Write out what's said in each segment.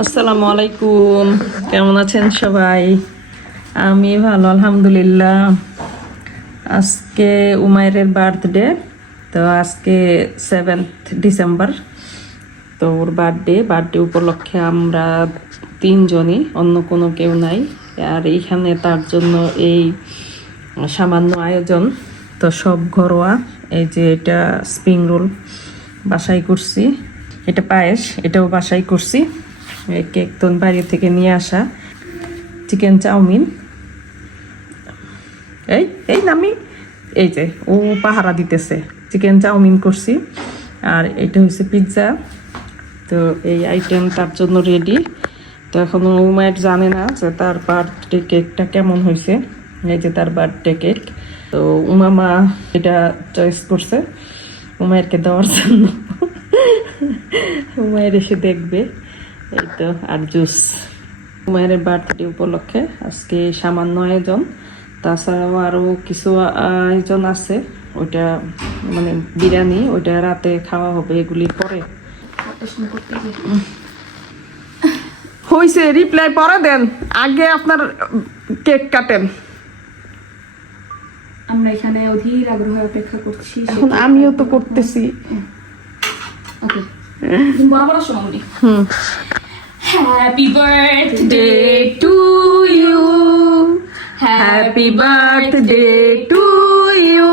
আসসালামু আলাইকুম। কেমন আছেন সবাই? আমি ভালো, আলহামদুলিল্লাহ। আজকে উমায়ের বার্থডে, তো আজকে সেভেন্থ ডিসেম্বর তো ওর বার্থডে বার্থডে উপলক্ষে আমরা তিনজনই, অন্য কোনো কেউ নাই। আর এইখানে তার জন্য এই সামান্য আয়োজন। তো সব ঘরোয়া। এই যে এটা স্প্রিং রোল বাসাই করছি। এটা পায়েস, এটাও বাসাই করছি। কেক তো বাইরে থেকে নিয়ে আসা। Chicken chow mein. এই এই নামি। এই যে, ও পাহারা দিতেছে। চিকেন চাউমিন করছি। আর এটা হচ্ছে পিৎজা তো এই আইটেম তার জন্য রেডি তো এখন ও মায়ের জানে না যে তার বার্থডে কেকটা কেমন হয়েছে এই যে তার বার্থডে কেক তো উমামা এটা চয়েস করছে। উমায়েরকে দেওয়ার জন্য। উমায়ের এসে দেখবে। এই তো, আর জুস। উমায়ের বার্থডে উপলক্ষে আজকে সামান্য আয়োজন। তাছাড়াও আরও কিছু আয়োজন আছে। ওইটা মানে বিরিয়ানি, ওইটা রাতে খাওয়া হবে এগুলি পরে। হয়েছে রিপ্লাই পরে দেন। আগে আপনার কেক কাটেন। আমরা এখানে অধীর আগ্রহে অপেক্ষা করছি এখন আমিও তো করতেছি। ওকে তুমি আবার শোনাওনি হুম। Happy birthday to you happy birthday to you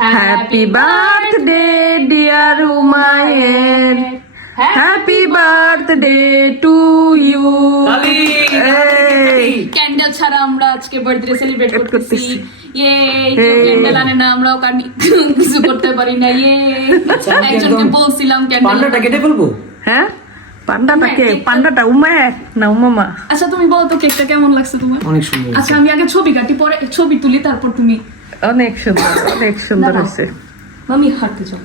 happy birthday dear Umayer happy birthday to you candle ছাড়া আমরা আজকে বার্থডে সেলিব্রেট করতেছি। ইয়ে ক্যান্ডেল আনে না আমরাও কিছু করতে পারি না। ইয়ে একজনকে বলছিলাম ক্যান্ডেল পান্ডাটা কেটে ফেলব? হ্যাঁ? পান্ডাটা না উমামা। আচ্ছা তুমি বলো তো কেকটা কেমন লাগছে তোমার? অনেক সুন্দর আচ্ছা আমি আগে ছবি কাটি পরে ছবি তুলি তারপর তুমি অনেক সুন্দর অনেক সুন্দর হয়েছে। মামি হাঁটতে যাও।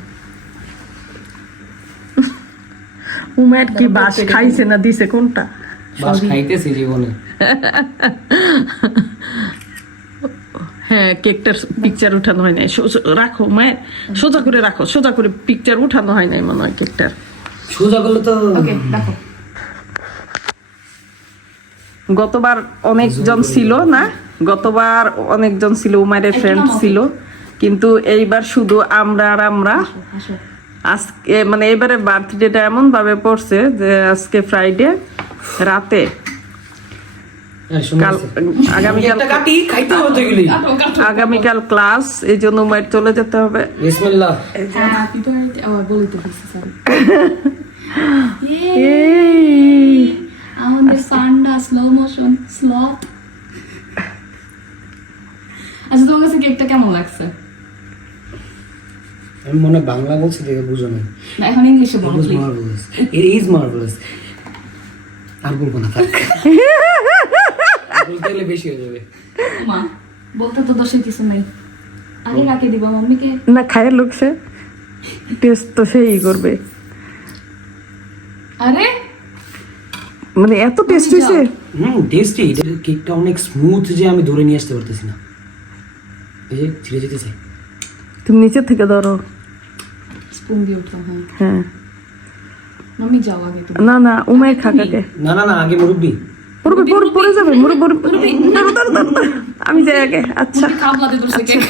উমায়ের কি বাস খাইছে না দিছে কোনটা? বাস খাইতেছি জীবনে। হ্যাঁ কেকটার পিকচার উঠানো হয় নাই। রাখো মায়ের সোজা করে রাখো সোজা করে পিকচার উঠানো হয় নাই মনে হয় কেকটার। সোজা করলে তো ওকে গতবার অনেকজন ছিল না? গতবার অনেকজন ছিল উমায়ের ফ্রেন্ড ছিল। কিন্তু এইবার শুধু আমরা আর আমরা। আজকে মানে এবারে বার্থডেটা এমন ভাবে পড়ছে যে আজকে ফ্রাইডে রাতে। আগামীকাল ক্লাস এই জন্য উমায়ের চলে যেতে হবে। এই। আমাদের পান্ডা স্লো মোশন স্লো আচ্ছা তোমার কাছে কেকটা কেমন লাগছে? আমি মনে হয় বাংলা বলছি দেখে বুঝো না না এখন ইংলিশে বলো is marvelous. আর বলব না থাক। বলতে গেলে বেশি হয়ে যাবে। মা বলতে তো দোষের কিছু নেই। আগে কাকে দিবা মাম্মিকে? না লোকছে টেস্ট তো সেই করবে। আরে? মানে এত টেস্ট হয়েছে হুম টেস্টি কেকটা অনেক স্মুথ যে আমি ধরে নিয়ে আসতে পারতেছি না। এই যে ছিঁড়ে যেতেছে। তুমি নিচে থেকে ধরো। স্পুন দিয়ে উঠাও হ্যাঁ। হ্যাঁ। মাম্মি যাও আগে তুমি। না না উমায় খাকাকে। না না না আগে মুরব্বি। পড়ে যাবে মুরব্বি আমি যাই আগে আচ্ছা। খাবলাতে দূর কেক